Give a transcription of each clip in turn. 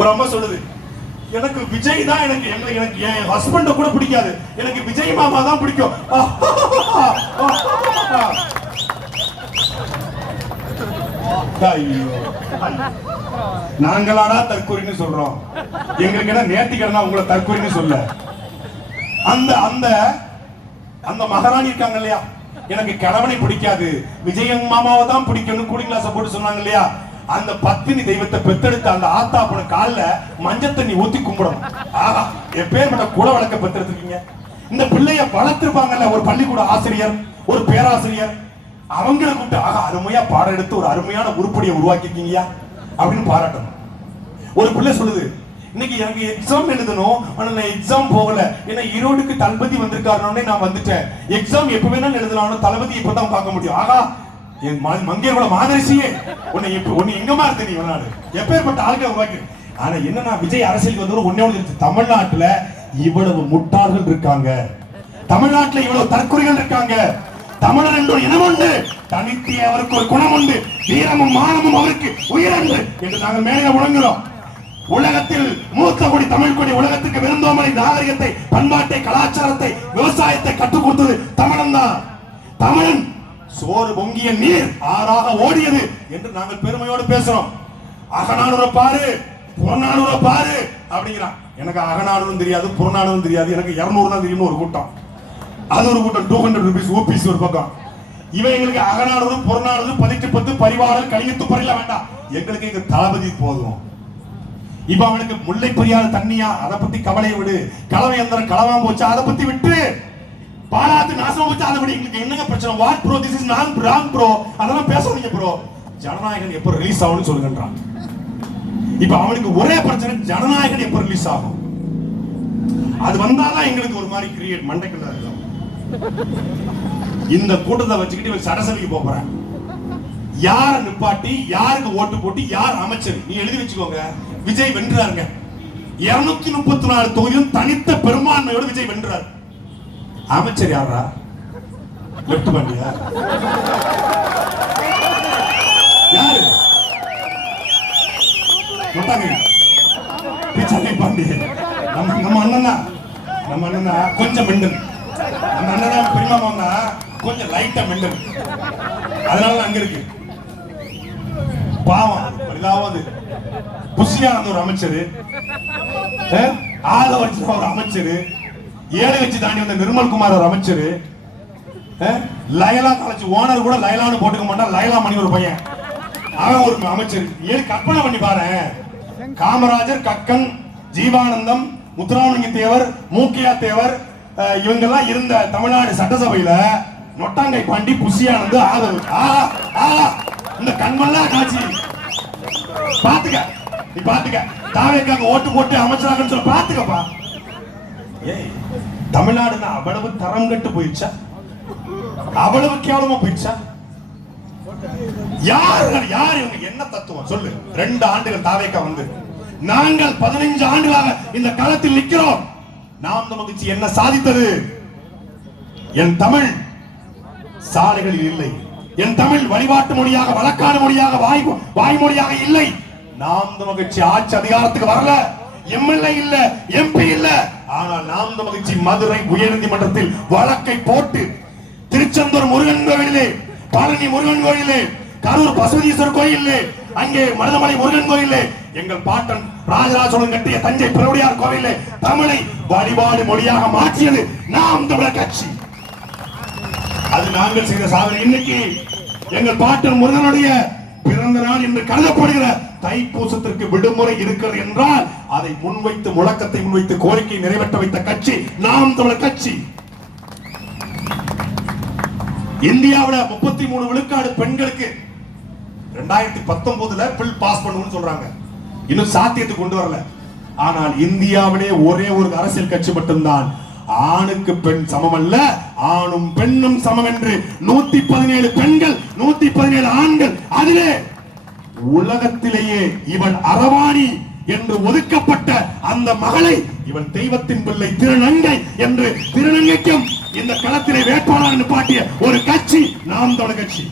ஒரு அம்மா சொல்லுது, எனக்கு விஜய் தான் எனக்கு எனக்கு என் ஹஸ்பண்ட கூட பிடிக்காது, எனக்கு விஜய் மாமா தான் பிடிக்கும். நாங்களாடா தற்கொலைன்னு சொல்றோம், எங்களுக்கு என்ன நேர்த்திக்கடனா உங்களை தற்கொலைன்னு சொல்ல. அந்த அந்த அந்த மகாராணி இருக்காங்க இல்லையா, எனக்கு கணவனை பிடிக்காது விஜயன் மாமாவை தான் பிடிக்கும்னு கூலிங் கிளாஸ் போட்டு சொன்னாங்க இல்லையா, அந்த பத்தினி தெய்வத்தை பெத்தெடுத்த அந்த ஆத்தா பொண்ணு கால்ல மஞ்சள் தண்ணி ஊத்தி கும்பிடணும். ஆஹா, எப்பேற்பட்ட குல வழக்க பெத்தெடுத்துருக்கீங்க. இந்த பிள்ளைய வளர்த்திருப்பாங்கல்ல ஒரு பள்ளிக்கூட ஆசிரியர், ஒரு பேராசிரியர், அவங்களை கூப்பிட்டு ஆஹா அருமையா பாடம் எடுத்து ஒரு அருமையான உருப்படியை உருவாக்கிருக்கீங்க அப்படின்னு பாராட்டணும். ஒரு பிள்ளை சொல்லுது, இன்னைக்கு எனக்கு எக்ஸாம் எழுதணும், ஆனா நான் எக்ஸாம் போகல, ஏன்னா ஈரோடுக்கு தளபதி வந்திருக்காருன்னே நான் வந்துட்டேன். எக்ஸாம் எப்ப வேணாலும் எழுதலாம், தளபதி இப்பதான் பார்க்க முடியும். ஆகா, என் மங்கையோட மாதரிசியே, உன்னை எங்கமா இருக்க நீ விளையாடு, எப்பேற்பட்ட ஆளுகளை உருவாக்கி. ஆனா என்ன, விஜய் அரசியலுக்கு வந்து ஒன்னே ஒன்று, தமிழ்நாட்டுல இவ்வளவு முட்டாள்கள் இருக்காங்க, தமிழ்நாட்டுல இவ்வளவு தற்கொலைகள் இருக்காங்க. தமிழர் என்ற இனம் உண்டு, தனித்தே அவருக்கு ஒரு குணம் உண்டு, வீரமும் மானமும் அவருக்கு உயரன்று என்று நாங்கள் மேலே முழங்குகிறோம். உலகத்தில் மூத்த கொடி தமிழ் கொடி, உலகத்துக்கு விருந்தோமலை நாகரிகத்தை, பண்பாட்டை, கலாச்சாரத்தை, விவசாயத்தை கற்றுக் கொடுத்தது தமிழன் தான். தமிழன் சோறு பொங்கிய நீர் ஆறாக ஓடியது என்று நாங்கள் பெருமையோடு பேசுறோம். அகநானூரை பாரு, புறநானூரை பாரு அப்படிங்கிறான். எனக்கு அகநானூரும் தெரியாது, புறநானூரும் தெரியாது, எனக்கு 200 தான் தெரியும். ஒரு கூட்டம், அது ஒரு கூட்டம், 200 rupees ஓபிசி ஒரு பக்கம். இவன் எங்களுக்கு அகநானூறு புறநானூறு 1810 பரிவாரல் கலியத்து பறையில வேண்டாம், எங்களுக்கு இங்க தளபதி போதும். இப்ப அவனுக்கு முல்லை பெரியாறு தண்ணியா, அதை பத்தி கவலையை விடு. கலவை எந்திரம் களவாம போச்சு, அதை பத்தி விட்டு. பாலாத்து நாசமா போச்சு, அதை விட எங்களுக்கு என்னங்க பிரச்சனை? வாட் ப்ரோ, திஸ் இஸ் நான் ராங் ப்ரோ, அதெல்லாம் பேசாதீங்க ப்ரோ. ஜனநாயகன் எப்ப ரிலீஸ் ஆகும்னு சொல்லுங்கன்றான். இப்ப அவனுக்கு ஒரே பிரச்சனை, ஜனநாயகன் எப்ப ரிலீஸ் ஆகும், அது வந்தாதான் எங்களுக்கு ஒரு மாதிரி கிரியேட் மண்டைக்குள்ள இருக்கும். இந்த கூட்டத்தை வச்சுக்கிட்டு இவன் சடசபைக்கு போறேன். யார நிப்பாட்டி யாருக்கு ஓட்டு போட்டு யார் அமைச்சர் நீ எழுதி வச்சுக்கோங்க. விஜய் வென்றாருங்க, 234 தொகுதியும் தனித்த பெரும்பான்மையோடு விஜய் வென்றார். அமைச்சர் யாரா? லெப்ட் பாண்டியா? யாரு? பாண்டிய நம்ம அண்ணனா கொஞ்சம் மெண்டல், நம்ம அண்ணனா பெரியமாமா கொஞ்சம் லைட்டா மெண்டல், அதனால அங்க இருக்கு. பாவம் பரிதாபது. புஷியானந்த ஒரு அமைச்சர், ஆலவர்ஜன் ஒரு அமைச்சர், 7 வச்சு தாண்டி வந்த நிர்மல்குமார் ஒரு அமைச்சர், லயலா காலேஜ் ஓனர் கூட லயலான்னு போட்டுக்க மாட்டான், லைலா மணி ஒரு பையன், அவன் ஒரு அமைச்சர். ஏழு கற்பனை பண்ணி பாரு. காமராஜர், கக்கன், ஜீவானந்தம், முத்துராமலிங்க தேவர், மூக்கையா தேவர், இவங்கெல்லாம் இருந்த தமிழ்நாடு சட்டசபையில நொட்டாங்கை பாண்டி, புஷியானந்து, ஆதரவு. இந்த கண்மல்லா காட்சி பாத்துக்க, நீ பாத்துக்க. தாவேக்காக ஓட்டு போட்டு அமைச்சராகன்னு சொல்ல பாத்துக்கப்பா. ஏய், தமிழ்நாடுன்னா அவ்வளவு தரம் கட்டு போயிடுச்சா? அவ்வளவு கேவலமா போயிடுச்சா? யாரு இவங்க? என்ன தத்துவம் சொல்லு? 2 ஆண்டுகள் தாவேக்கா வந்து, நாங்கள் 15 ஆண்டுகளாக இந்த களத்தில் நிற்கிறோம். நாம் நமக்கு என்ன சாதித்தது? என் தமிழ் சாலைகளில் இல்லை, என் தமிழ் வழிபாட்டு மொழியாக, வழக்காடு மொழியாக, வாய்மொழியாக இல்லை. நாம் மகிழ்ச்சி ஆட்சி அதிகாரத்துக்கு வரல, எம்எல்ஏ இல்ல, எம்பி இல்ல, ஆனால் நாம் மகிழ்ச்சி மதுரை உயர்நீதிமன்றத்தில் வழக்கை போட்டு திருச்செந்தூர் முருகன் கோயிலே, பழனி முருகன் கோயிலே, கரூர் பசுவதீஸ்வரர் கோயிலே, அங்கே மருதமலை முருகன் கோயிலே, எங்கள் பாட்டன் ராஜராஜ சோழன் கட்டிய தஞ்சை பெருவுடையார் கோயிலே தமிழை வழிபாடு மொழியாக மாற்றியது நாம் தமிழர் கட்சி. அது நாங்கள் செய்த சாதனை. இன்னைக்கு எங்கள் பாட்டன் முருகனுடைய பிறந்த நாள் என்று கருதப்படுகிற தைப்பூசத்திற்கு விடுமுறை இருக்கிறது என்றால் அதை முன்வைத்து, முழக்கத்தை முன்வைத்து, கோரிக்கை நிறைவேற்ற வைத்த கட்சி நாம் தமிழர் கட்சி. இந்தியாவில் 33 விழுக்காடு பெண்களுக்கு 2019 பில் பாஸ் பண்ணுன்னு சொல்றாங்க. இன்னும் சாத்தியத்தை கொண்டு வரல. ஆனால் இந்தியாவிலே ஒரே ஒரு அரசியல் கட்சி மட்டும்தான் ஆணுக்கு பெண் சமம் அல்ல, ஆணும் பெண்ணும் சமம் என்று 117 பெண்கள், 117 ஆண்கள். அதிலே உலகத்திலேயே இவள் அரவாணி என்று ஒதுக்கப்பட்ட அந்த மகளை இவன் தெய்வத்தின் பிள்ளை திருநங்கை என்று திருநங்கைக்கும் இந்த களத்திலே வேட்பாளர் நிப்பாட்டிய ஒரு கட்சி நாம் தமிழர் கட்சி.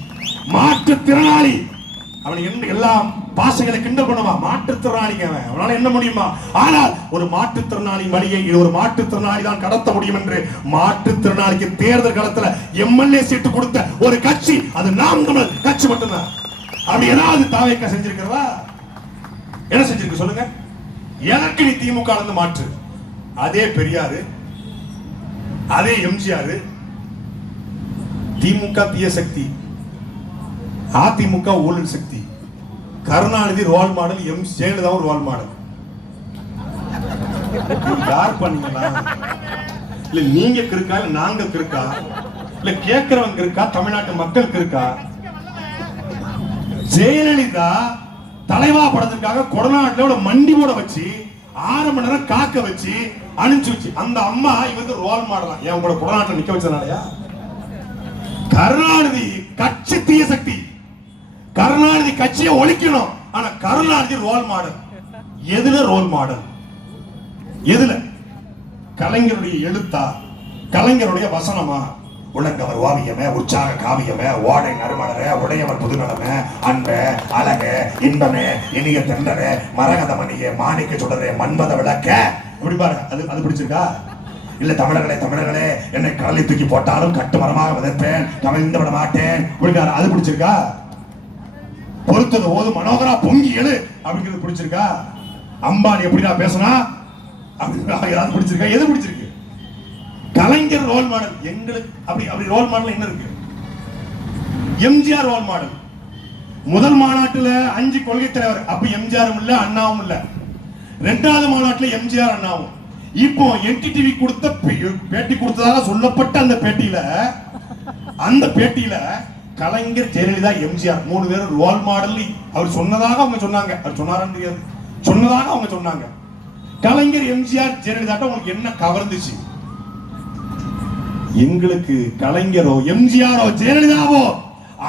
மாற்றுத்திறனாளி அவன் எல்லாம் பாசைகளை கிண்டல் பண்ணுவா, மாற்றுத்திறனாளிங்க அவனால என்ன முடியுமா? ஆனால் ஒரு மாற்றுத்திறனாளி வழியை ஒரு மாற்றுத்திறனாளி தான் கடத்த முடியும் என்று மாற்றுத்திறனாளிக்கு தேர்தல் காலத்துல எம்எல்ஏ சீட்டு கொடுத்த ஒரு கட்சி அது நாம் தமிழர் கட்சி மட்டும்தான். அப்படி ஏதாவது தாவேக்கா செஞ்சிருக்கிறதா? என்ன செஞ்சிருக்கு சொல்லுங்க? எனக்கு நீ திமுக இருந்து மாற்று. அதே பெரியாரு, அதே எம்ஜிஆர், திமுக தீய சக்தி, அதிமுக ஊழல் சக்தி, கருணாநிதி ரோல் மாடல், எம் ஜெயலலிதா ரோல் மாடல். யார் பண்ணீங்களா? இல்ல நீங்க இருக்கா, இல்ல நாங்க இருக்கா, இல்ல கேட்கிறவங்க இருக்கா, தமிழ்நாட்டு மக்களுக்கு இருக்கா? ஜெயலலிதா தலைவா படத்துக்காக கொடநாட்டுல மண்டி போட வச்சு 6 மணி நேரம் காக்க வச்சு அனுப்பிச்சு வச்சு அந்த அம்மா இவருக்கு ரோல் மாடலா. ஏன் உங்களோட கொடநாட்டில் நிக்க வச்சதுனாலயா? கருணாநிதி கட்சி தீய சக்தி, கருணாநிதி கட்சியை ஒழிக்கணும். ஆனா கருணாநிதி ரோல் மாடல். எதுல ரோல் மாடல்? எதுல? கலைஞருடைய எழுத்தா, கலைஞருடைய வசனமா? உலங்கவர் ஓவியமே, உற்சாக காவியமே, ஓடை நறுமணரே, உடையவர் புதுநலமே, அன்பே அழகே இன்பமே இனிய தென்றரே மரகத மணியே மாணிக்க சுடரே மன்மத விளக்க. எப்படி பாரு, அது பிடிச்சிருக்கா? இல்ல தமிழர்களே என்னை கடலை தூக்கி போட்டாலும் கட்டு மரமாக விதைப்பேன், கவிழ்ந்து விட மாட்டேன், அது பிடிச்சிருக்கா? பொறுத்தது ஓது மனோகரா பொங்கி எழு அப்படிங்கிறது பிடிச்சிருக்கா? அம்பானி எப்படிடா பேசினா அப்படின்னு பிடிச்சிருக்கா? எது பிடிச்சிருக்கு? Kalaignar role model. எங்களுக்கு அப்படி ரோல் மாடல் என்ன இருக்கு? MGR role model. முதல் மாநாட்டுல 5 கொள்கை தலைவர், அப்ப எம்ஜிஆரும் இல்ல அண்ணாவும் இல்ல. 2வது மாநாட்டுல எம்ஜிஆர் அண்ணாவும். இப்போ என்டிடிவி கொடுத்த பேட்டி கொடுத்ததாக சொல்லப்பட்ட அந்த பேட்டியில கலைஞர், ஜெயலலிதா, எம்ஜிஆர் 3 பேரும் ரோல் மாடல் அவர் சொன்னதாக அவங்க சொன்னாங்க. அவர் சொன்னாரான்னு தெரியாது, சொன்னதாக அவங்க சொன்னாங்க. கலைஞர், எம்ஜிஆர், ஜெயலலிதா உங்களுக்கு என்ன கவர்ந்துச்சு? எங்களுக்கு கலைஞரோ, எம்ஜிஆரோ, ஜெயலலிதாவோ,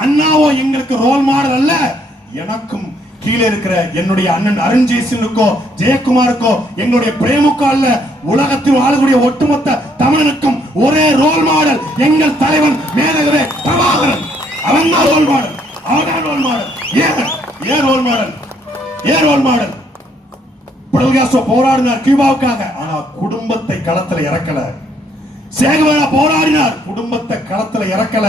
அண்ணாவோ எங்களுக்கு ரோல் மாடல் அல்ல. எனக்கும் கீழே இருக்கிற என்னுடைய அண்ணன் அருண்ஜெயசிங்கனுக்கோ, ஜெயக்குமாருக்கோ, எங்களுடைய பிரேமுக்கோ அல்ல, உலகத்தில் வாழக்கூடிய ஒட்டுமொத்த தமிழனுக்கும் ஒரே ரோல் மாடல் எங்கள் தலைவன் மேதகவே பிரபாகரன். அவன் தான் ரோல் மாடல். அவன் ரோல் மாடல். ஏன் ரோல் மாடல்? ஏன் ரோல் மாடல்? பிடல்காஸ்ட்ரோ போராடினார் கியூபாவுக்காக, ஆனா குடும்பத்தை களத்துல இறக்கல. சேகுவேரா போராடினார், குடும்பத்தை களத்துல இறக்கல.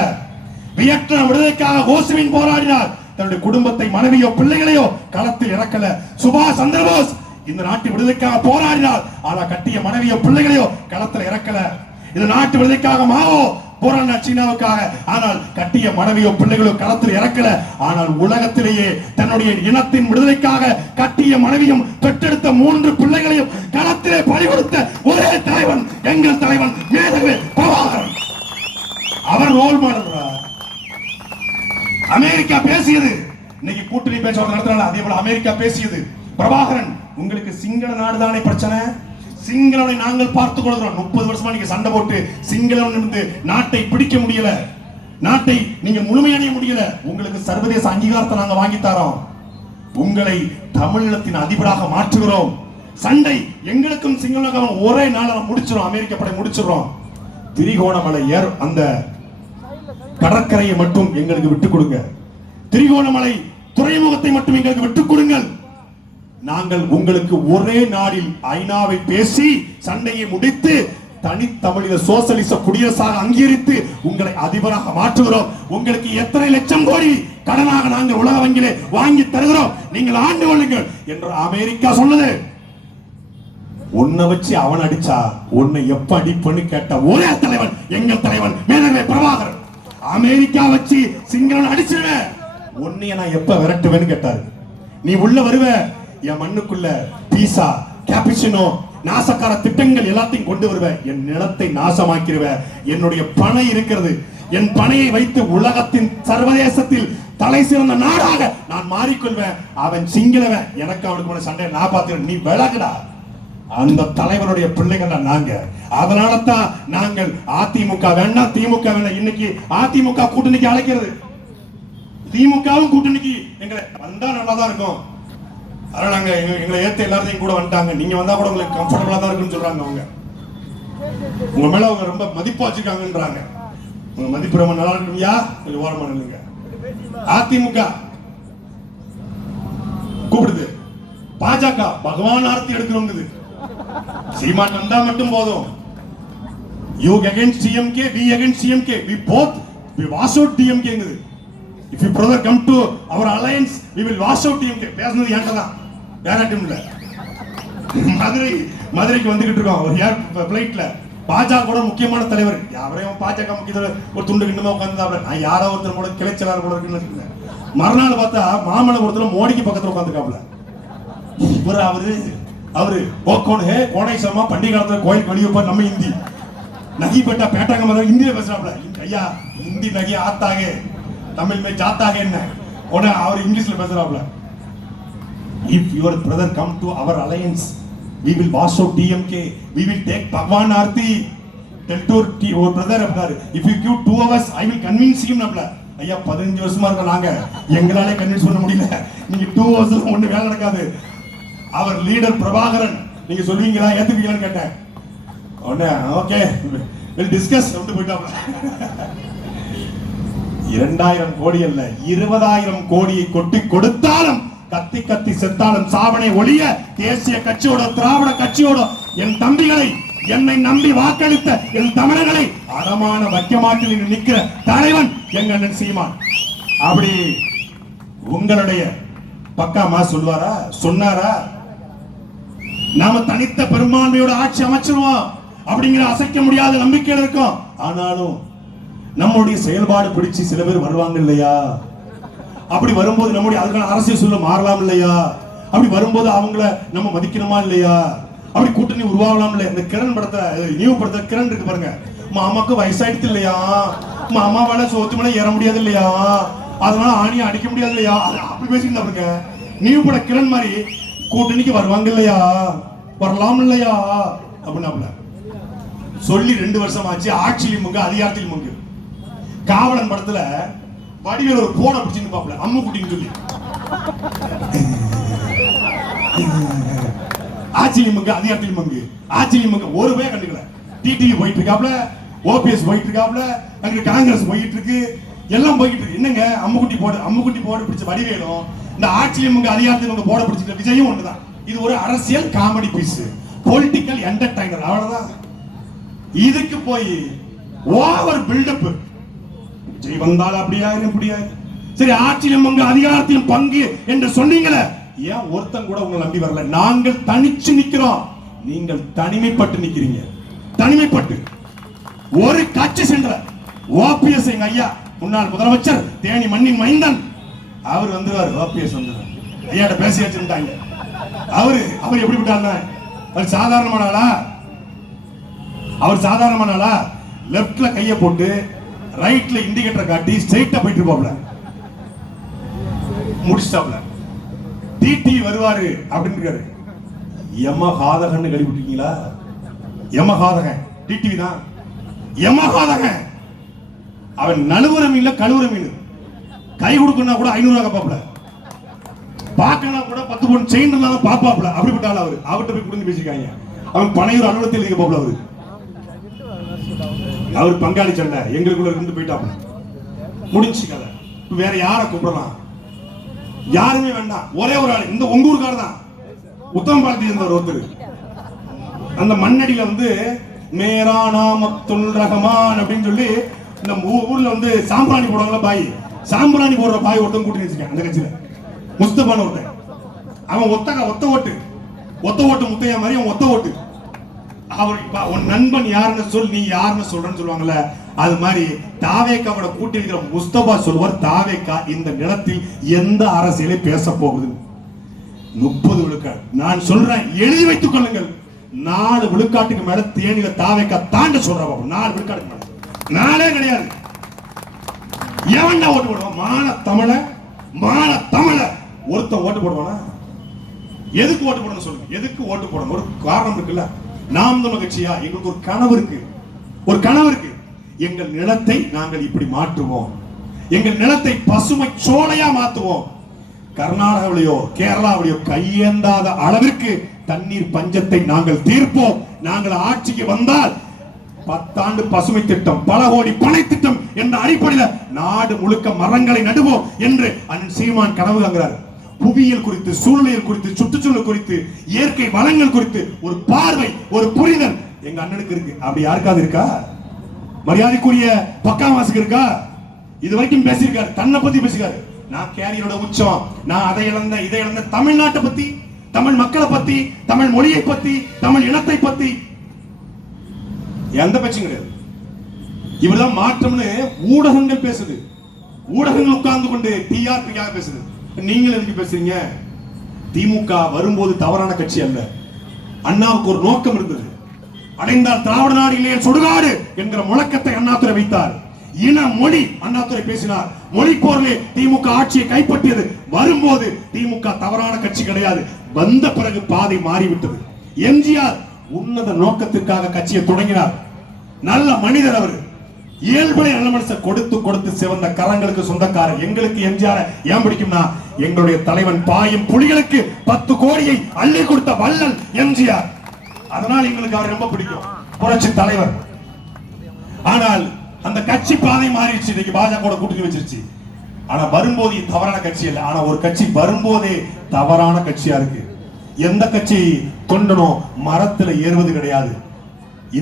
வியட்நாம் விடுதலைக்காக ஹோசிமின் போராடினார், தன்னுடைய குடும்பத்தை, மனைவியோ பிள்ளைகளையோ களத்தில் இறக்கல. சுபாஷ் சந்திரபோஸ் இந்த நாட்டு விடுதலைக்காக போராடினார், ஆனா கட்டிய மனைவியோ பிள்ளைகளையோ களத்தில் இறக்கல. இந்த நாட்டு விடுதலைக்காக மாவோ போராடினார் சீனாவுக்காக, ஆனால் கட்டிய மனைவியோ பிள்ளைகளோ களத்தில் இறக்கல. ஆனால் உலகத்திலேயே தன்னுடைய இனத்தின் விடுதலைக்காக கட்டிய மனைவியும் பெற்றெடுத்த 3 பிள்ளைகளையும் களத்திலே பறி கொடுத்த ஒரே தலைவன் எங்கள் தலைவன் மேதகவே பிரபாகரன். அவர் ரோல் மாடல். அமெரிக்கா பேசியது, இன்னைக்கு கூட்டணி பேச்சுவார்த்தை நடத்தினால அதே போல அமெரிக்கா பேசியது. பிரபாகரன், உங்களுக்கு சிங்கள நாடுதானே பிரச்சனை, சிங்களவனை நாங்கள் பார்த்துக் கொள்கிறோம். 30 வருஷமா நீங்க சண்டை போட்டு சிங்களவன் இருந்து நாட்டை பிடிக்க முடியல, நாட்டை நீங்க முழுமையடைய முடியல. உங்களுக்கு சர்வதேச அங்கீகாரத்தை நாங்க வாங்கி தரோம், உங்களை தமிழகத்தின் அதிபராக மாற்றுகிறோம். சண்டை எங்களுக்கும் சிங்களவனுக்கும் ஒரே நாள முடிச்சிடும், அமெரிக்க படை முடிச்சிடும். திரிகோணமலை அந்த கடற்கரையை மட்டும் எங்களுக்கு விட்டுக் கொடுங்க, திரிகோணமலை துறைமுகத்தை மட்டும் எங்களுக்கு விட்டுக் கொடுங்கள். நாங்கள் உங்களுக்கு ஒரே நாளில் ஐநாவை பேசி சண்டையை முடித்து தனித்தமிழக சோசலிச குடியரசாக அங்கீகரித்து உங்களை அதிபராக மாற்றுகிறோம். உங்களுக்கு எத்தனை லட்சம் கோடி கடனாக நாங்கள் உலக வங்கியிலே வாங்கி தருகிறோம், நீங்கள் ஆண்டு கொள்ளுங்கள் என்று அமெரிக்கா சொன்னது. உன்னை வச்சு அவன் அடிச்சா உன்னை எப்ப அடிப்பன்னு கேட்ட ஒரே தலைவன் எங்கள் தலைவன் மேதகவே பிரபாகரன். அமெரிக்கா வச்சு சிங்களன் அடிச்சிருவேன், உன்னைய நான் எப்ப விரட்டுவேன்னு கேட்டாரு. நீ உள்ள வருவ, என் மண்ணுக்குள்ள பீசா, கேபிச்சினோ, நாசக்கார திட்டங்கள் எல்லாத்தையும் கொண்டு வருவேன், என் நிலத்தை நாசமாக்கிடுவேன். என்னுடைய பணை இருக்கிறது, என் பணையை வைத்து உலகத்தின் சர்வதேசத்தில் தலை சிறந்த நாடாக நான் மாறிக்கொள்வேன். அவன் சிங்களவன், எனக்கு அவனுக்கு சண்டை நான் பார்த்துக்கிறேன், நீ விலகுடா. அந்த தலைவனுடைய பிள்ளைகள் நாங்க. அதனால தான் நாங்கள் அதிமுக வேண்டாம், திமுக வேண்டாம். இன்னைக்கு அதிமுக கூட்டணிக்கு அழைக்கிறது, திமுகவும் கூட்டணிக்கு எங்களை வந்தா நல்லா தான் இருக்கும். அதனால நாங்க எங்களை ஏத்த எல்லாத்தையும் கூட வந்துட்டாங்க, நீங்க வந்தா கூட உங்களுக்கு கம்ஃபர்டபுளா தான் இருக்குன்னு சொல்றாங்க. அவங்க உங்க மேல அவங்க ரொம்ப மதிப்பா வச்சிருக்காங்கன்றாங்க. உங்க மதிப்பு ரொம்ப நல்லா இருக்குயா, கொஞ்சம் ஓரமா நில்லுங்க. அதிமுக கூப்பிடுது. பாஜக பகவான் ஆர்த்தி எடுக்கிறோங்குது. சீமான் வந்தா மட்டும் போதும். You against DMK, we against DMK, we both we wash out DMK ங்குது. If you brother come to our alliance, we will wash out DMK. பேசுனது ஏன்டா? யாராட்டும் இல்ல. மதுரைக்கு வந்துகிட்டு இருக்கோம் ஒரு ஏர் பிளைட்ல. பாஜக கூட முக்கியமான தலைவர் யாரையும் பாஜக முக்கிய தலைவர் ஒரு துண்டு கிண்டமா உட்கார்ந்தாப்ல. நான் யாரோ ஒருத்தர் கூட கிளைச்சலார் கூட இருக்குன்னு மறுநாள் பார்த்தா மாமல்லபுரத்துல மோடிக்கு பக்கத்துல உட்காந்துக்காப்ல. இவர் அவரு கோனே கோனை சர்மா பண்டிகை காலத்துல கோயில் வெளியே போய் நம்ம ஹிந்தி நகி பெட்டா பேட்டாங்க மாதிரி ஹிந்தியில பேசுறாப்ல. ஐயா ஹிந்தி நகி ஆத்தாகே தமிழ் में जाता है என்ன உடனே அவர் இங்கிலீஷ்ல பேசுறாப்ல. If your brother come to our alliance, we will wash out DMK, we will take Bhagwan Aarti. Tell to your brother அப்படினாரு. If you give 2 hours, I will convince him அப்படில. ஐயா 15 வருஷமா இருக்க நாங்க எங்களாலே கன்வின்ஸ் பண்ண முடியல. நீங்க 2 hours ஒண்ணு வேலை நடக்காது. அவர் லீடர் பிரபாகரன் நீங்க சொல்வீங்களா ஏத்துப்பீங்களான்னு கேட்டேன். உடனே ஓகே we'll discuss வந்து போயிட்டாப்ல. 2000 கோடி அல்ல 20,000 கோடியை கொட்டி கொடுத்தாலும் கத்தி கத்தி செத்தாலும் சாவனை ஒழிய தேசிய கட்சியோட திராவிட கட்சியோட என் தம்பிகளை என்னை நம்பி வாக்களித்த என் தமிழர்களை அடமான வைக்க மாட்டில் நிற்கிற தலைவன் எங்க அண்ணன் சீமான். அப்படி உங்களுடைய பக்காமா சொல்வாரா சொன்னாரா? நாம தனித்த பெரும்பான்மையோட ஆட்சி அமைச்சிருவோம் அப்படிங்கிற அசைக்க முடியாத நம்பிக்கையில் இருக்கும். ஆனாலும் நம்முடைய செயல்பாடு பிடிச்சு சில பேர் வருவாங்க இல்லையா? அப்படி வரும்போது நம்முடைய அதுக்கான அரசியல் சொல்ல மாறலாம் இல்லையா? அப்படி வரும்போது அவங்கள நம்ம மதிக்கணுமா இல்லையா? அப்படி கூட்டணி உருவாகலாம் இல்லையா? இந்த கிரண் படத்தை நியூ படத்தை கிரண் இருக்கு பாருங்க. மாமாக்கு வயசாயிடுச்சு இல்லையா? மாமாவால சோத்து மேல ஏற முடியாது இல்லையா? அதனால ஆணியை அடிக்க முடியாது இல்லையா? அப்படி பேசிட்டு பாருங்க. நியூ பட கிரண் மாதிரி கூட்டணிக்கு வருவாங்க இல்லையா? வரலாம் இல்லையா? அப்படின்னா சொல்லி 2 வருஷம் ஆச்சு. ஆட்சியிலும் முங்கு அதிகாரத்திலும் முங்கு. காவலன் படத்துல வடிவேல் ஒரு போனை பிடிச்சின்னு பாப்பல அம்மு குட்டின்னு சொல்லி ஆட்சியிலும் முங்கு அதிகாரத்திலும் முங்கு. ஆட்சியிலும் முங்கு ஒரு பேர் கண்டுக்கல. டிடிவி போயிட்டு இருக்காப்ல, ஓபிஎஸ் போயிட்டு இருக்காப்ல, அங்க காங்கிரஸ் போயிட்டு இருக்கு, எல்லாம் போயிட்டு இருக்கு. என்னங்க அம்முக்குட்டி போடு பிடிச்ச வடிவேலும் இந்த ஆட்சியிலும் முங்கு அதிகாரத்திலும் போட பிடிச்சிருக்க விஜயும் ஒண்ணுதான். இது ஒரு அரசியல் காமெடி பீஸ், பொலிட்டிக்கல் என்டர்டைனர், அவ்வளவுதான். இதுக்கு போய் ஓவர் பில்டப் விஜய் வந்தால் அப்படியா சரி ஆட்சியிலும் பங்கு அதிகாரத்திலும் பங்கு என்று சொன்னீங்களே, ஏன் ஒருத்தன் கூட உங்களை நம்பி வரல? நாங்கள் தனிச்சு நிக்கிறோம், நீங்கள் தனிமைப்பட்டு நிக்கிறீங்க. தனிமைப்பட்டு ஒரு கட்சி சென்ற ஓபிஎஸ் எங்க ஐயா முன்னாள் முதலமைச்சர் தேனி மண்ணின் மைந்தன் அவர் வந்துருவார். ஓபிஎஸ் வந்துருவார். ஐயாட்ட பேசி வச்சிருந்தாங்க. அவர் எப்படி விட்டாங்க? அவர் சாதாரணமான ஆளா? லெப்ட்ல கைய போட்டு ரைட்ல இண்டிகேட்டர் காட்டி ஸ்ட்ரைட்டா போயிட்டு இருப்பாப்ல. முடிச்சாப்ல. டிடி வருவாரு அப்படின்னு இருக்காரு. யமஹாதகன்னு கழிவிட்டீங்களா? யமஹாதகன் டிடிவி தான். யமஹாதகன் அவன் நழுவுற மீன்ல கழுவுற மீன். கை கொடுக்கணும்னா கூட 500 ரூபாய் பாப்பல. பார்க்கணும் கூட 10 பவுன் செயின் இருந்தாலும் பாப்பாப்ல. அப்படிப்பட்டால அவர்கிட்ட போய் கொடுத்து பேசிக்காங்க. அவன் பனையூர் அலுவலகத்தில் இருக்க போகல. அவர் பங்காளி சண்டை எங்களுக்குள்ள இருந்து போயிட்டாப்ல. முடிஞ்சு கதை. வேற யார கூப்பிடலாம்? யாருமே வேண்டாம். ஒரே ஒரு ஆள், இந்த உங்க ஊருக்கார தான், உத்தம பாரதி இருந்தவர் ஒருத்தர். அந்த மண்ணடியில வந்து மேரா நாம அப்துல் ரஹ்மான் அப்படின்னு சொல்லி இந்த ஊர்ல வந்து சாம்பிராணி போடுவாங்களா பாய், சாம்பிராணி போடுற பாய் ஒருத்தன் கூட்டி வச்சிருக்கேன் அந்த கட்சியில. முஸ்தபான ஒருத்தன். அவன் ஒத்த ஓட்டு முத்தையா மாதிரி அவன் ஒத்த ஓட்டு. அவர் உன் நண்பன் யாருன்னு சொல், நீ யாருன்னு சொல்றன்னு சொல்லுவாங்கல்ல, அது மாதிரி தாவேக்காவோட கூட்டி இருக்கிற முஸ்தபா சொல்வார், தாவேக்கா இந்த நிலத்தில் எந்த அரசியலை பேச போகுது? 30 விழுக்காடு. நான் சொல்றேன், எழுதி வைத்துக் கொள்ளுங்கள். 4 விழுக்காட்டுக்கு மேல தேனியில தாவேக்கா தாண்ட சொல்றா. 4 விழுக்காட்டுக்கு மேல நாளே கிடையாது. எவன்டா ஓட்டு போடுவான்? மான தமிழ ஒருத்தன் ஓட்டு போடுவானா? எதுக்கு ஓட்டு போடணும் சொல்லுங்க? எதுக்கு ஓட்டு போடணும்? ஒரு காரணம் இருக்குல்ல. நாம் தமிழ் கட்சியா எங்களுக்கு ஒரு கனவு இருக்கு. எங்கள் நிலத்தை நாங்கள் இப்படி மாற்றுவோம். எங்கள் நிலத்தை பசுமை சோலையா மாற்றுவோம். கர்நாடகாவிலேயோ கேரளாவிலேயோ கையேந்தாத அளவிற்கு தண்ணீர் பஞ்சத்தை நாங்கள் தீர்ப்போம். நாங்கள் ஆட்சிக்கு வந்தால் 10 ஆண்டு பசுமை திட்டம், பல கோடி பனை திட்டம் என்ற அடிப்படையில் நாடு முழுக்க மரங்களை நடுவோம் என்று அண்ணன் சீமான் கனவு காண்கிறார். புவியியல் குறித்து, சூழலியல் குறித்து, சுற்றுச்சூழல் குறித்து, இயற்கை வளங்கள் குறித்து ஒரு பார்வை, ஒரு புரிதல் எங்க அண்ணனுக்கு இருக்கு. அப்படி யாருக்காவது இருக்கா? மரியாதைக்குரிய பக்காவாசுக்கு இருக்கா? இது வரைக்கும் பேசியிருக்காரு, தன்னை பத்தி பேசிருக்காரு. நான் கேரியரோட உச்சம், நான் அதை இழந்த இதை இழந்த. தமிழ்நாட்டை பத்தி, தமிழ் மக்களை பத்தி, தமிழ் மொழியை பத்தி, தமிழ் இனத்தை பத்தி எந்த பேச்சும் கிடையாது. இவர்தான் மாற்றம்னு ஊடகங்கள் பேசுது. ஊடகங்கள் உட்கார்ந்து கொண்டு டிஆர்பிக்காக பேசுது. நீங்கள் எதுக்கு பேசுறீங்க? திமுக வரும்போது தவறான கட்சி அல்ல. அண்ணாவுக்கு ஒரு நோக்கம் இருந்தது. அடைந்தால் திராவிட நாடு இல்லையே சுடுகாடு என்கிற முழக்கத்தை அண்ணாதுரை வைத்தார். இன மொழி அண்ணாதுரை பேசினார். மொழி போரிலே திமுக ஆட்சியை கைப்பற்றியது. வரும்போது திமுக தவறான கட்சி கிடையாது. வந்த பிறகு பாதை மாறிவிட்டது. எம்ஜிஆர் உன்னத நோக்கத்திற்காக கட்சியை தொடங்கினார். நல்ல மனிதர் அவர். இயல்புடைய நல்ல மனுஷன். கொடுத்து கொடுத்து சிவந்த கரங்களுக்கு சொந்தக்காரர். எங்களுக்கு எம்ஜிஆர் ஏன் பிடிக்கும்னா, எங்களுடைய தலைவன் பாயும் புலிகளுக்கு 10 கோடியை அள்ளி கொடுத்த வள்ளல் எம்ஜிஆர். அதனால் எங்களுக்கு அவர் ரொம்ப பிடிக்கும். புரட்சி தலைவர். ஆனால் அந்த கட்சி பாதை மாறிடுச்சு. இன்னைக்கு பாஜக கூட்டணி வச்சிருச்சு. ஆனா வரும்போது தவறான கட்சி இல்ல. ஆனா ஒரு கட்சி வரும்போதே தவறான கட்சியா இருக்கு. எந்த கட்சி தொண்டனும் மரத்துல ஏறுவது கிடையாது.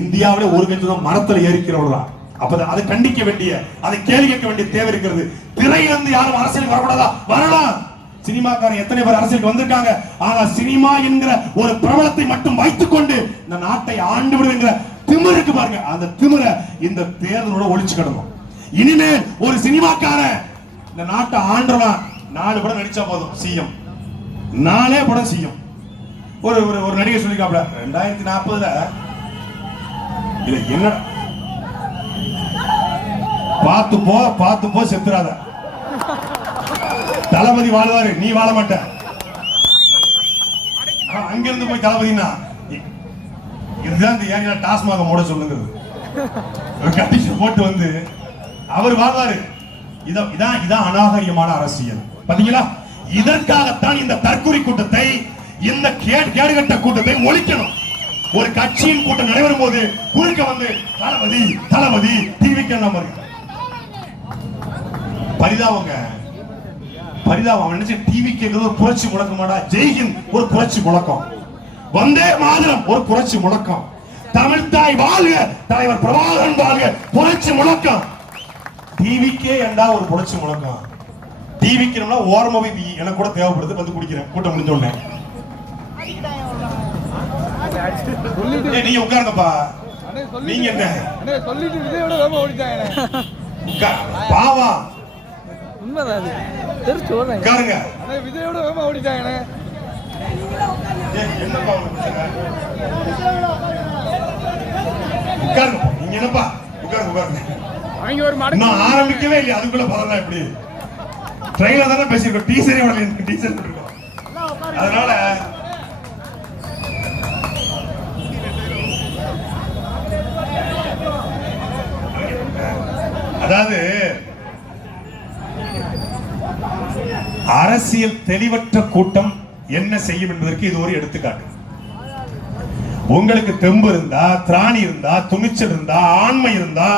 இந்தியாவிலே ஒரு கட்சி தான் மரத்துல ஏறிக்கிறவங்க. அப்ப அதை கண்டிக்க வேண்டிய, அதை கேள்வி கேட்க வேண்டிய தேவை இருக்கிறது. திரையிலிருந்து யாரும் அரசியல் வரக்கூடாதா? வரலாம். சினிமாக்காரன் எத்தனை பேர் அரசியலுக்கு வந்திருக்காங்க. ஆனா சினிமா என்கிற ஒரு பிரபலத்தை மட்டும் வைத்துக் கொண்டு இந்த நாட்டை ஆண்டு விடுகிற திமிருக்கு பாருங்க. அந்த திமிர இந்த தேர்தலோட ஒழிச்சு கிடணும். இனிமேல் ஒரு சினிமாக்காரன் இந்த நாட்டை ஆண்டவன் 4 படம் நடிச்சா போதும் சிஎம். 4 படம் சிஎம். ஒரு ஒரு நடிகை சொல்லிக்காப்ல 2040 இல்ல என்ன பார்த்து போ செத்துறாத. தளபதி வாழ்வாரு, நீ வாழ மாட்ட. அங்கிருந்து போய் தளபதினா இதுதான் இந்த ஏரியா டாஸ்மாக மூட சொல்லுங்க. கண்டிஷன் போட்டு வந்து அவர் வாழ்வாரு. இதான் அநாகரிகமான அரசியல். பாத்தீங்களா? இதற்காகத்தான் இந்த தற்குறி கூட்டத்தை, இந்த கேடுகட்ட கூட்டத்தை ஒழிக்கணும். ஒரு கட்சியின் கூட்டம் நடைபெறும் போது குறுக்க வந்து தளபதி தளபதி டிவிக்கு பரிதாபங்க. பரிதாபம். நினைச்சு டிவிக்கு ஒரு புரட்சி முழக்கமாடா. ஜெய்ஹிந்த் ஒரு புரட்சி முழக்கம். வந்தே மாதரம் ஒரு புரட்சி முழக்கம். தமிழ் தாய் வாழ்க, தலைவர் பிரபாகரன் வாழ்க புரட்சி முழக்கம். டிவிக்கே ஏண்டா ஒரு புரட்சி முழக்கம்? டிவிக்கு ஓரமாவே எனக்கு கூட தேவைப்படுது. வந்து குடிக்கிறேன் கூட்டம் முடிஞ்ச உடனே. நீங்க உட்காருங்கப்பா. நீங்க என்ன பாவா உண்மைதான். தெரிஞ்சு உட்காருங்க. விஜயோட வேகமா ஓடிட்டாங்க. உட்காருங்க. நீங்க என்னப்பா உட்காருங்க உட்காருங்க. இன்னும் ஆரம்பிக்கவே இல்லையா? அதுக்குள்ள பதலாம் எப்படி? ட்ரெயின்ல தானே பேசிருக்கோம். டீசரே வரல. டீசர் இருக்கோம். அதனால அதாவது அரசியல் தெளிவற்ற கூட்டம் என்ன செய்யும் என்பதற்கு இது ஒரு எடுத்துக்காட்டு. உங்களுக்கு தெம்பு இருந்தா, திராணி இருந்தா, துணிச்சல் இருந்தா, ஆண்மை இருந்தா,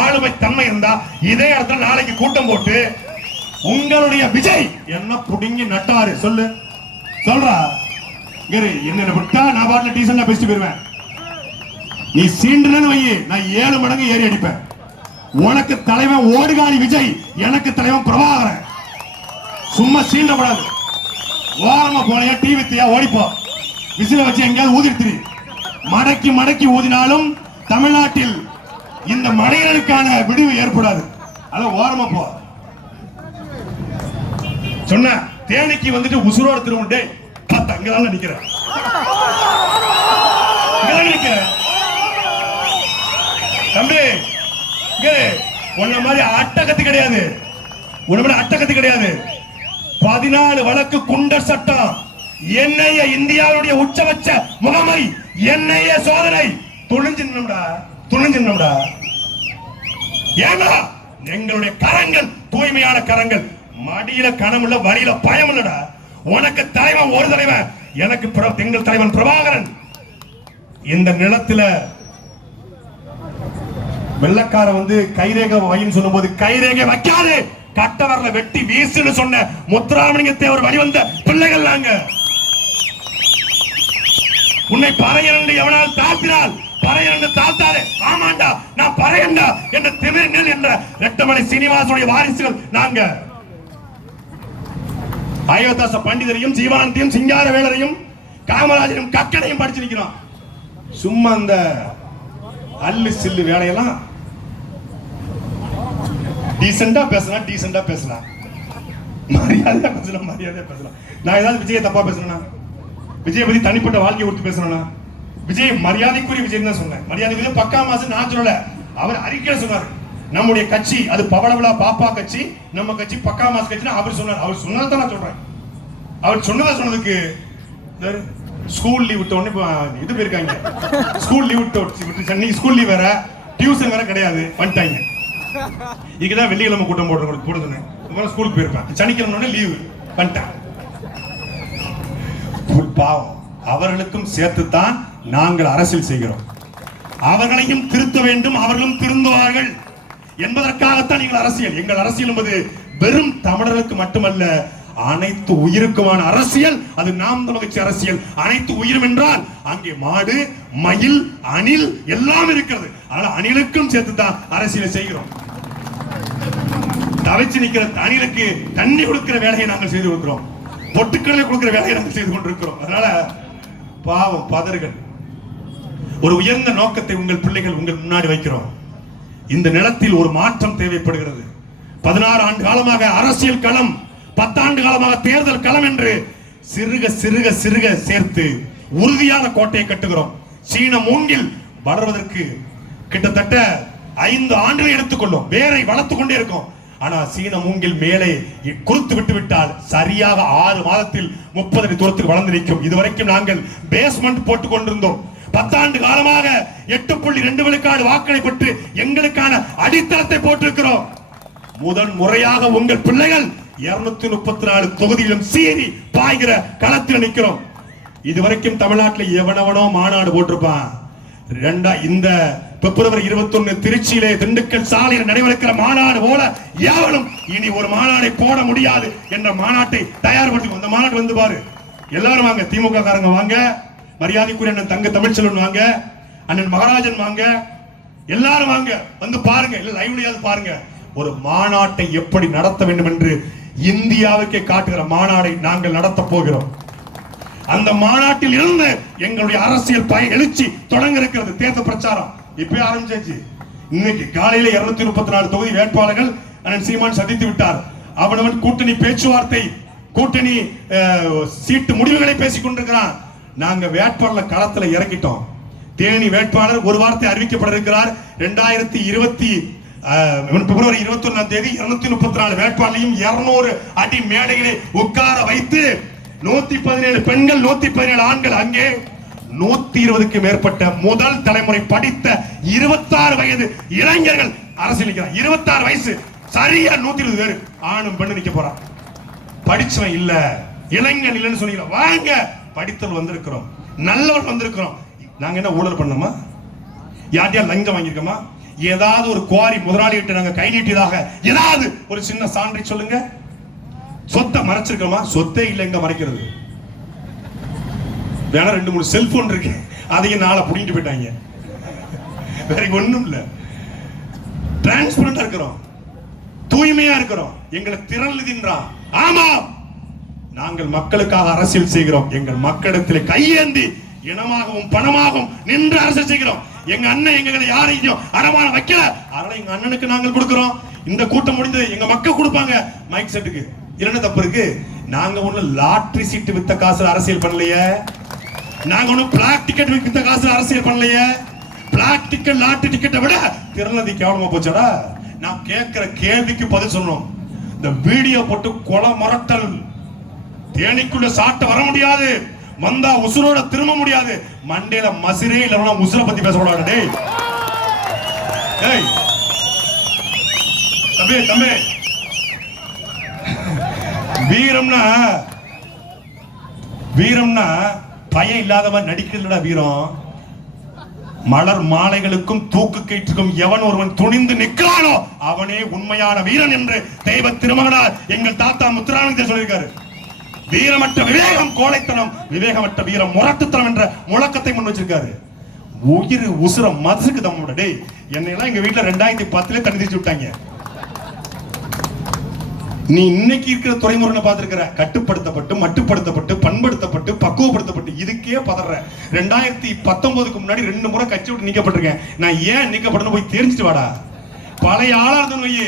ஆளுமை தன்மை இருந்தா, இதே இடத்துல நாளைக்கு கூட்டம் போட்டு உங்களுடைய விஜய் என்ன புடிங்கி நட்டாரு சொல்லு சொல்றா. என்ன விட்டா நான் பாட்டுல டீசன்டா பேசிட்டு போயிருவேன். நீ சீண்டுன்னு வை, நான் 7 மடங்கு ஏறி அடிப்பேன். உனக்கு தலைவன் ஓடுகாலி விஜய், எனக்கு தலைவன் பிரபாகரன். சும்மா சீண்டப்படாது. ஓரமா போனையா டிவித்தியா ஓடிப்போ. விசில வச்சு எங்கேயாவது ஊதிட்டு மடக்கி மடக்கி ஊதினாலும் தமிழ்நாட்டில் இந்த மடையனுக்கான விடிவு ஏற்படாது. அத ஓரமா போ சொன்ன. தேனிக்கு வந்துட்டு உசுரோட திரும்புண்டே அங்கதான் நிக்கிறேன். தம்பி உன்ன மாதிரி அட்டகத்து கிடையாது. உன்ன மாதிரி அட்டகத்து கிடையாது. 14 வழக்கு குண்டர் சட்டம், என்ஐஏ இந்தியாவுடைய உச்சபட்ச முகமை, என்ஐஏ சோதனை. துணிஞ்சிருந்தா ஏன்னா எங்களுடைய கரங்கள் தூய்மையான கரங்கள். மடியில கனமுள்ள, வழியில பயம் இல்லடா. உனக்கு தலைவன் ஒரு தலைவன், எனக்கு எங்கள் தலைவன் பிரபாகரன். இந்த நிலத்துல வெள்ளக்கார வந்து கைரேகை வைன்னு சொல்லும் போது கைரேகை வைக்காது கட்டவரல வெட்டி வீசுன்னு சொன்ன முத்துராமலிங்க தேவர் வழிவந்த பிள்ளைகள் நாங்க. உன்னை பறையரண்டு எவனால் தாழ்த்தினால் பறையரண்டு தாழ்த்தாதே, ஆமாண்டா நான் பறையண்டா என்ற திமிர் நெல் என்ற ரெட்டமலை சீனிவாசனுடைய வாரிசுகள் நாங்க. அயோத்தாச பண்டிதரையும் ஜீவானந்தையும் சிங்காரவேலரையும் காமராஜரையும் கக்கனையும் படிச்சிருக்கிறோம். சும்மா அந்த அல்லு சில்லு வேலையெல்லாம் டீசெண்டா பேசலாம், மரியாதையா பேசலாம். நான் ஏதாவது விஜய தப்பா பேசுறேன்னா, விஜய் பத்தி தனிப்பட்ட வாழ்க்கையை கொடுத்து பேசுறேன்னா, விஜய் மரியாதைக்குரிய விஜய் தான் சொன்னேன். மரியாதைக்குரிய பக்கா மாசம் நான் சொல்லல, அவர் அறிக்கையில சொன்னார். நம்முடைய கட்சி அது பவளவிழா பாப்பா கட்சி, நம்ம கட்சி பக்கா மாச கட்சி அவர் சொன்னார். அவர் சொன்னதான் நான் சொல்றேன். அவர் சொன்னதுக்கு ஸ்கூல் லீவ் விட்ட உடனே இது போயிருக்காங்க. ஸ்கூல் லீவ் விட்டு ஸ்கூல் லீவ் வேற, டியூஷன் வேற கிடையாது, வந்துட்டாங்க. இதுதான் வெள்ளிக்கிழமை கூட்டம் போடுறவங்களுக்கு கூட சொன்னேன். ஸ்கூலுக்கு போயிருப்பேன், சனிக்கிழமை லீவு வந்துட்டேன். பாவம், அவர்களுக்கும் சேர்த்துத்தான் நாங்கள் அரசியல் செய்கிறோம். அவர்களையும் திருத்த வேண்டும், அவர்களும் திருந்துவார்கள் என்பதற்காகத்தான் நீங்கள் அரசியல். எங்கள் அரசியல் என்பது வெறும் தமிழர்களுக்கு மட்டுமல்ல, அனைத்து உயிருக்குமான அரசியல். அது நாம் தமிழ் கட்சி அரசியல். அனைத்து உயிரும் என்றால் அங்கே மாடு, மயில், அணில் எல்லாம் இருக்கிறது. அதனால அணிலுக்கும் சேர்த்துதான் அரசியலை செய்கிறோம். தவிச்சு நிற்கிற அணிலுக்கு தண்ணி கொடுக்கிற வேலையை நாங்கள் செய்து கொடுக்கிறோம், பொட்டுக்களை கொடுக்கிற வேலையை நாங்கள் செய்து கொண்டிருக்கிறோம். அதனால பாவம் பதர்கள். ஒரு உயர்ந்த நோக்கத்தை உங்கள் பிள்ளைகள் உங்கள் முன்னாடி வைக்கிறோம். இந்த நிலத்தில் ஒரு மாற்றம் தேவைப்படுகிறது. 16 ஆண்டு காலமாக அரசியல் களம், 10 ஆண்டு காலமாக தேர்தல் களம் என்று சிறுக சிறுக சிறுக சேர்த்து உறுதியான கோட்டையை கட்டுகிறோம். சீன மூங்கில் வளர்வதற்கு கிட்டத்தட்ட 5 ஆண்டுகள் எடுத்துக்கொள்ளும். வேரை வளர்த்து கொண்டே இருக்கும். ஆனா சீன மூங்கில் மேலே குறுத்து விட்டு விட்டால் சரியாக 6 மாதத்தில் 30 அடி தூரத்துக்கு வளர்ந்து நிற்கும். இதுவரைக்கும் நாங்கள் பேஸ்மெண்ட் போட்டுக் கொண்டிருந்தோம். 10 ஆண்டு காலமாக 8.2 விழுக்காடு வாக்களை பெற்று எங்களுக்கான அடித்தளத்தை போட்டிருக்கிறோம். முதல் முறையாக உங்கள் பிள்ளைகள் 234 தொகுதியிலும் சீறி பாய்கிற களத்தில் நிற்கிறோம். இதுவரைக்கும் தமிழ்நாட்டில் எவனவனோ மாநாடு போட்டிருப்பான். இந்த பிப்ரவரி 21 திருச்சியிலே திண்டுக்கல் சாலையில் நடைபெறுகிற மாநாடு போல எவனும் இனி ஒரு மாநாடை போட முடியாது என்ற மாநாட்டை தயார்படுத்தி அந்த மாநாடு வந்து பாரு. எல்லாரும் வாங்க, திமுக காரங்க வாங்க, மரியாதைக்குரிய அண்ணன் தங்க தமிழ்ச்செல்வன் வாங்க, அண்ணன் மகாராஜன் வாங்க, எல்லாரும் வாங்க, வந்து பாருங்க. இல்ல லைவ்லயாவது பாருங்க. ஒரு மாநாட்டை எப்படி நடத்த வேண்டும் என்று இந்தியாவுக்கே காட்டுகிற மாநாடை நாங்கள் நடத்த போகிறோம். அந்த மாநாட்டில் இருந்து எங்களுடைய அரசியல் எழுச்சி தொடங்க இருக்கிறது. தேர்தல் பிரச்சாரம் இப்ப ஆரம்பிச்சாச்சு. இன்னைக்கு காலையில 234 தொகுதி வேட்பாளர்கள் அண்ணன் சீமான் சந்தித்து விட்டார். அவனவன் கூட்டணி பேச்சுவார்த்தை, கூட்டணி சீட்டு முடிவுகளை பேசிக் கொண்டிருக்கிறான். நாங்க வேட்பாளர் களத்துல இறக்கிட்டோம். தேனி வேட்பாளர் ஒரு வாரத்தை அறிவிக்கப்பட இருக்கிறார். 2020 பிப்ரவரி 21ஆம் தேதி 234 வேட்பாளரையும் 200 அடி மேடைகளை உட்கார வைத்து 117 பெண்கள் 117 ஆண்கள், அங்கே 120க்கு மேற்பட்ட முதல் தலைமுறை படித்த 26 வயது இளைஞர்கள் அரசியல் 26 வயசு சரியா 120 பேர் ஆணும் பெண்ணு நிக்க போறான். படிச்சவன் இல்ல, இளைஞன் இல்லைன்னு சொன்னீங்க. வாங்க, படித்தவர்கள் வந்திருக்கிறோம், நல்லவர்கள் வந்திருக்கிறோம். நாங்க என்ன ஊழல் பண்ணோமா? யார்ட்டையா லஞ்சம் வாங்கியிருக்கோமா? ஏதாவது ஒரு குவாரி முதலாளிகிட்ட நாங்க கை நீட்டியதாக ஏதாவது ஒரு சின்ன சான்றை சொல்லுங்க. சொத்தை மறைச்சிருக்கோமா? சொத்தே இல்லை, எங்க மறைக்கிறது? வேணா 2-3 செல்போன் இருக்கு, அதையும் நாளை புடிங்கிட்டு போயிட்டாங்க. வேற ஒண்ணும் இல்ல. டிரான்ஸ்பரண்டா இருக்கிறோம், தூய்மையா இருக்கிறோம். எங்களை திரள் தின்றான். ஆமா, நாங்கள் மக்களுக்காக அரசியல் செய்கிறோம். எங்கள் மக்களிடத்தில் கையேந்தி இனமாகவும் பணமாகவும் நின்று அரசியல் செய்கிறோம். எங்க அண்ணன் எங்களை யாரையும் அடமான வைக்கல, அதனால எங்க அண்ணனுக்கு நாங்கள் கொடுக்கிறோம். இந்த கூட்டம் முடிந்தது எங்க மக்கள் கொடுப்பாங்க மைக் செட்டுக்கு. என்ன தப்பு இருக்கு? நாங்க ஒண்ணு லாட்டரி சீட்டு வித்த காசுல அரசியல் பண்ணலையே, நாங்க ஒண்ணு பிளாக் டிக்கெட் வித்த காசுல அரசியல் பண்ணலையே. பிளாக் டிக்கெட் லாட்டரி டிக்கெட்டை விட திறனதி கேவலமா போச்சாடா. நான் கேட்கிற கேள்விக்கு பதில் சொல்லணும். இந்த வீடியோ போட்டு கொலை மிரட்டல், தேனிக்குள்ள சாட்ட வர முடியாது, வந்தா உசுரோட திரும்ப முடியாது. மண்டையில மசிரே இல்லைன்னா உசுர பத்தி பேசக்கூடாது. டேய் டேய் தம்பி தம்பி, வீரம்னா பயம் இல்லாதவன் நடிக்கிறதுடா வீரம். மலர் மாலைகளுக்கும் தூக்கு கயிற்றுக்கும் எவன் ஒருவன் துணிந்து நிற்கிறானோ அவனே உண்மையான வீரன் என்று தெய்வ திருமகனார் எங்கள் தாத்தா முத்துராமலிங்க சொல்லியிருக்காரு. வீரமற்ற விவேகம் கோழைத்தனம், விவேகமற்ற வீரம் முரட்டுத்தனம் என்ற முழக்கத்தை முன் வச்சிருக்காரு. உயிர் உசுர மதுக்கு தம்மோட டேய் என்னையெல்லாம் எங்க வீட்டுல 2010 தண்ணி தீச்சு விட்டாங்க. நீ இன்னைக்கு இருக்கிற துறைமுறை பார்த்திருக்கிற கட்டுப்படுத்தப்பட்டு மட்டுப்படுத்தப்பட்டு பண்படுத்தப்பட்டு பக்குவப்படுத்தப்பட்டு இதுக்கே பதற. 2019க்கு முன்னாடி 2 முறை கட்சி விட்டு நீக்கப்பட்டிருக்கேன். நான் ஏன் நீக்கப்படணும் போய் தெரிஞ்சுட்டு வாடா. பழைய ஆளா இருந்தவங்க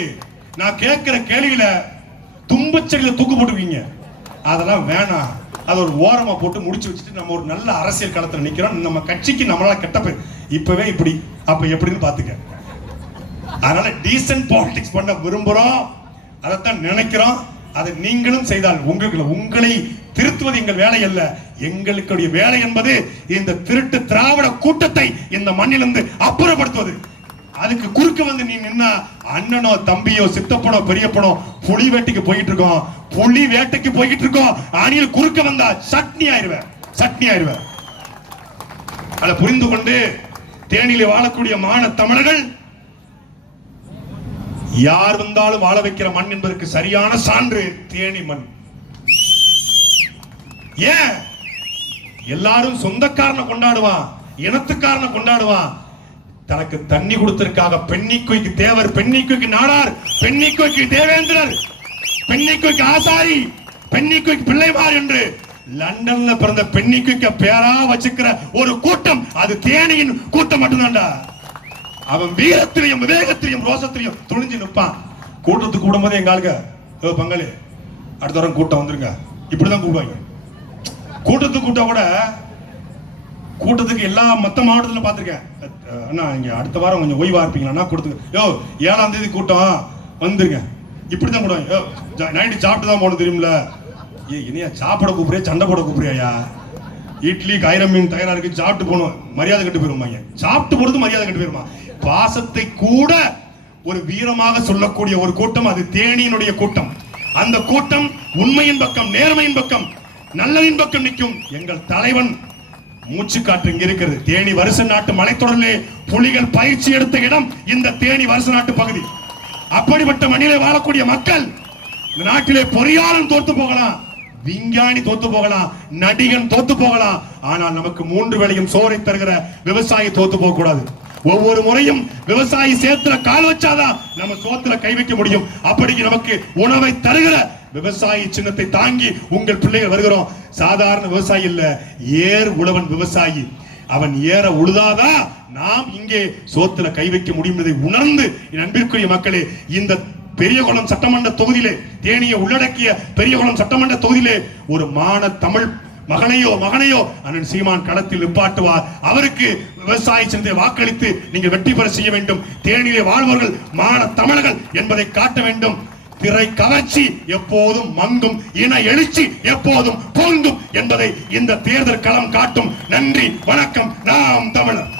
நான் கேட்கிற கேள்வியில தும்பச்செடியில தூக்கு போட்டுருக்கீங்க. அதெல்லாம் வேணாம். அதை ஒரு ஓரமா போட்டு முடிச்சு வச்சுட்டு நம்ம ஒரு நல்ல அரசியல் களத்துல நிக்கிறோம். நம்ம கட்சிக்கு நம்மளால கெட்ட பேர் இப்பவே இப்படி அப்ப எப்படின்னு பாத்துக்க. அதனால டீசன்ட் பாலிடிக்ஸ் பண்ண விரும்புறோம், அதைத்தான் நினைக்கிறோம். அதை நீங்களும் செய்தால் உங்களை திருத்துவது எங்கள் வேலை அல்ல. எங்களுடைய வேலை என்பது இந்த திருட்டு திராவிட கூட்டத்தை இந்த மண்ணிலிருந்து அப்புறப்படுத்துவது. அதுக்கு குறுக்க வந்து நீ நின்னா அண்ணனோ தம்பியோ சித்தப்பனோ பெரியப்பனோ புலி வேட்டைக்கு போயிட்டு இருக்கோம், புலி வேட்டைக்கு போயிட்டு இருக்கோம். அணியில் குறுக்க வந்தா சட்னி ஆயிருவேன். அதை புரிந்து கொண்டு தேனியிலே வாழக்கூடிய மான தமிழர்கள் யார் வந்தாலும் வாழ வைக்கிற மண் என்பதற்கு சரியான சான்று தேனி மண். ஏன் எல்லாரும் சொந்தக்காரனை கொண்டாடுவான், இனத்துக்காரனை கொண்டாடுவான். தனக்கு தண்ணி கொடுத்திருக்காக பெண்ணிக்குய்க்கு தேவர், பெண்ணிக்குய்க்கு நாடார், பெண்ணிக்குய்க்கு தேவேந்திரர், பெண்ணிக்குய்க்கு ஆசாரி, பெண்ணிக்குய்க்கு பிள்ளைமார் என்று லண்டன்ல பிறந்த பெண்ணிக்குய்க்கு பேரா வச்சுக்கிற ஒரு கூட்டம் அது தேனியின் கூட்டம் மட்டும்தான்டா. அவன் வீரத்திலையும் விவேகத்திலையும் ரோசத்திலையும் துணிஞ்சு நிற்பான். கூட்டத்துக்கு கூடும்போது எங்க ஆளுங்க பங்காளி அடுத்த வாரம் கூட்டம் வந்துருங்க இப்படிதான் கூடுவாங்க. கூட்டத்துக்கு கூட்டம் கூட கூட்டத்துக்கு எல்லா மத்த மாவட்டத்துல பாத்திருக்கேன். அண்ணா இங்க அடுத்த வாரம் கொஞ்சம் ஓய்வா இருப்பீங்களா கூட்டத்துக்கு 7ஆம் தேதி கூட்டம் வந்துருங்க இப்படிதான் கூடுவாங்க. நைட்டு சாப்பிட்டு தான் போகணும் தெரியுமில்ல. இனியா சாப்பிட கூப்பிடுறியா சண்டை போட கூப்பிடுறியா? இட்லி கைரம் மீன் தயாரா இருக்கு சாப்பிட்டு போகணும் மரியாதை கட்டு போயிருமாங்க. சாப்பிட்டு போறது மரியாதை கட்டு போயிருமா. பாசத்தை கூட ஒரு வீரமாக சொல்லக்கூடிய ஒரு கூட்டம் அது தேனியினுடைய கூட்டம். அந்த கூட்டம் உண்மையின் பக்கம், நேர்மையின் பக்கம், நல்லதின் பக்கம் நிற்கும். எங்கள் தலைவன் மூச்சு காற்று இங்க இருக்கிறது. தேனி வருஷ நாட்டு மலைத்தொடரிலே புலிகள் பயிற்சி எடுத்த இடம் இந்த தேனி வருஷ நாட்டு பகுதி. அப்படிப்பட்ட மண்ணிலே வாழக்கூடிய மக்கள் இந்த நாட்டிலே பொறியாளன் தோத்து போகலாம், விஞ்ஞானி தோத்து போகலாம், நடிகன் தோத்து போகலாம். ஆனால் நமக்கு 3 வேளையும் சோறை தருகிற விவசாயி தோத்து போக கூடாது. ஒவ்வொரு முறையும் விவசாயி சேத்துல கால் வச்சாதான் நம்ம சோத்துல கை வைக்க முடியும். அப்படி நமக்கு உணவை தருகிற விவசாயி சின்னத்தை தாங்கி உங்கள் பிள்ளைகள் வருகிறோம். சாதாரண விவசாயி இல்ல, ஏர் உழவன் விவசாயி. அவன் ஏற உழுதாதான் நாம் இங்கே சோத்துல கை வைக்க முடியும் என்பதை உணர்ந்து என் அன்பிற்குரிய மக்களே, இந்த பெரியகுளம் சட்டமன்ற தொகுதியிலே, தேனியை உள்ளடக்கிய பெரியகுளம் சட்டமன்ற தொகுதியிலே ஒரு மான தமிழ் மகனையோ அண்ணன் சீமான் களத்தில் நிப்பாட்டுவார். அவருக்கு விவசாய சிந்தை வாக்களித்து நீங்கள் வெற்றி பெற செய்ய வேண்டும். தேனியிலே வாழ்வர்கள் மான தமிழர்கள் என்பதை காட்ட வேண்டும். திரை கவர்ச்சி எப்போதும் மங்கும், இன எழுச்சி எப்போதும் பொங்கும் என்பதை இந்த தேர்தல் களம் காட்டும். நன்றி, வணக்கம். நாம் தமிழர்.